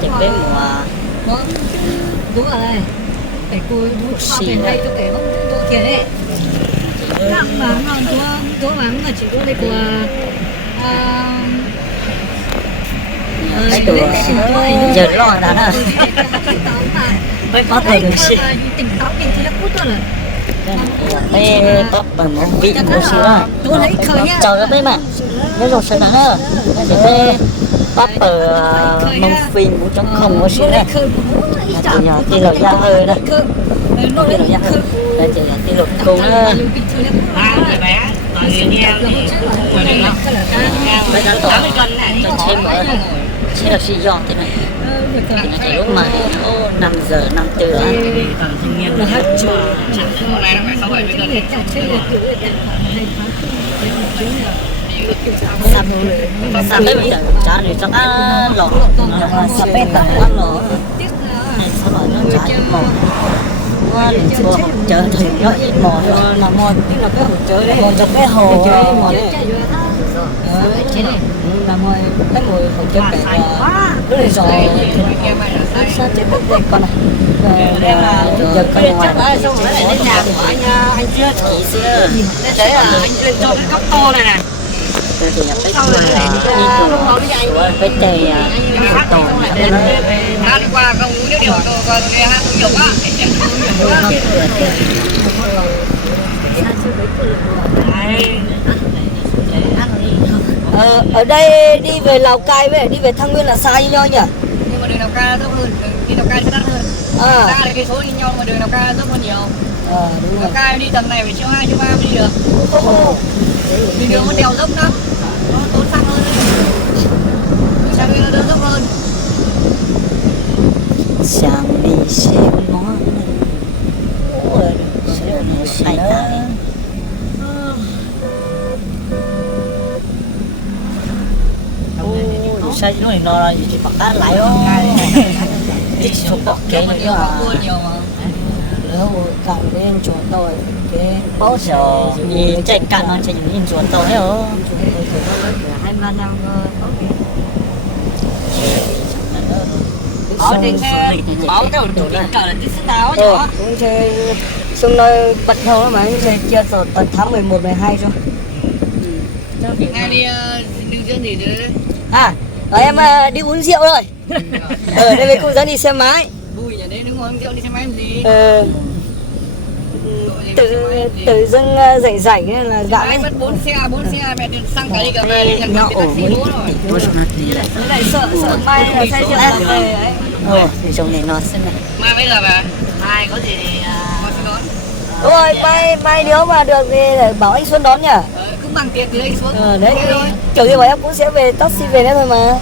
Tìm đến mùa đúng rồi, để cô thu tiền đây tôi để không tôi tiền đấy. Các bạn tôi bán mà chỉ có đây của cái đồ giờ lo đã nè mới có thể được xí tỉnh táo thì nó cút rồi. mấy bắp bằng một vị một xíu à chờ nó tới mà nếu rồi sẽ nắng để cái bắp ở mông phim cũng trong không có xíu này từ nhỏ đi lột da hơi đây đi lột da hơi đây từ nhỏ đi lột cùng nữa bây giờ tổ cho thêm nữa sẽ là suy do thế này thì lúc mà 5 giờ 54 á là hết chưa sao tới bây giờ trả thì cho cá lọt sao bé tận cá lọt này sao lại nó trả ít mò qua liền chùa chợ thì nó ít mò thôi là mò tức là cái hồ chợ đấy mò cho cái hồ mò đấy là mồi cái mồi hồ chợ cái lúc này rồi sao chết mất đây con này giờ con ngoài xong rồi lại nhà của anh chưa chỉ xưa đấy là anh chuyên cho cái cốc to này nè thì nhập cái cái tề tổ nó đi qua không nếu điều còn hát nhiều quá ở đây đi về Lào Cai với đi về Thăng Nguyên là xa như nhau nhỉ? Nhưng mà đường Lào Cai thấp hơn, đi Lào Cai sẽ đắt hơn. Ra là cái số như nhau mà đường Lào Cai thấp hơn nhiều. Đúng rồi. Lào Cai đi tầm này phải chiều 2 chiều 3 mới đi được. Vì đường nó đèo dốc lắm, nó tốn xăng hơn. Sang đây nó đỡ dốc hơn. Sang đi xem món này. Ôi, say ta đi. Sao chứ nó là chỉ bắt cá lại không? Chỉ chụp bọc kế nữa mà. Nhiều mà. Nếu cầm lên chuột tôi cái bao giờ gì chạy cạn nó chạy nhìn chuột tôi hết rồi. 23 năm Ở trên xe bảo cái đồ điện cờ là tí xe nào á nhỏ. Cũng chơi xong nơi bật nhau mà anh chơi chia rồi tận tháng 11 12 rồi. Ngay đi lưu dưỡng gì nữa. Rồi em đi uống rượu rồi. Đây với cô dẫn đi xe máy. Vui nhỉ đấy đúng không? Đi xe máy làm gì? Tự dưng rảnh nên là dạo ấy mất 4 xe mẹ tiền xăng cả đi cả về nhận được cái taxi bố rồi. Lại sợ mai là xe rượu về ấy. Thì chồng này nó xem này. Mai bây giờ về. Mai có gì thì con sẽ đón. Đúng rồi, mai nếu mà được thì để bảo anh Xuân đón nhỉ? Cứ bằng tiền từ anh xuống. Đấy kiểu như vậy em cũng sẽ về taxi về đấy thôi mà.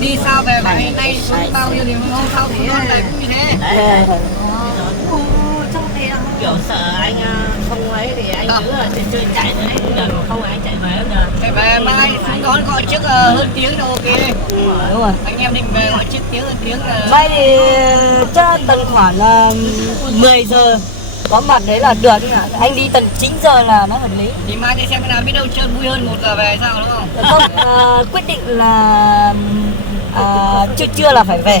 Đi sao về mà hôm nay xuống bao nhiêu thì hôm sau thì lại cũng như thế. Kiểu sợ anh không ấy thì anh cứ ở trên chơi chạy đấy, giờ không anh chạy về giờ. Chạy về mai xuống đón gọi trước hơn tiếng là ok. Đúng rồi. Anh em định về gọi trước tiếng hơn tiếng là. Mai thì chắc tầm khoảng 10 giờ có mặt đấy là được nhỉ? Anh đi tầm 9 giờ là nó hợp lý. Thì mai thì xem cái nào biết đâu chơi vui hơn 1 giờ về sao đúng không? Không, quyết định là trưa là phải về.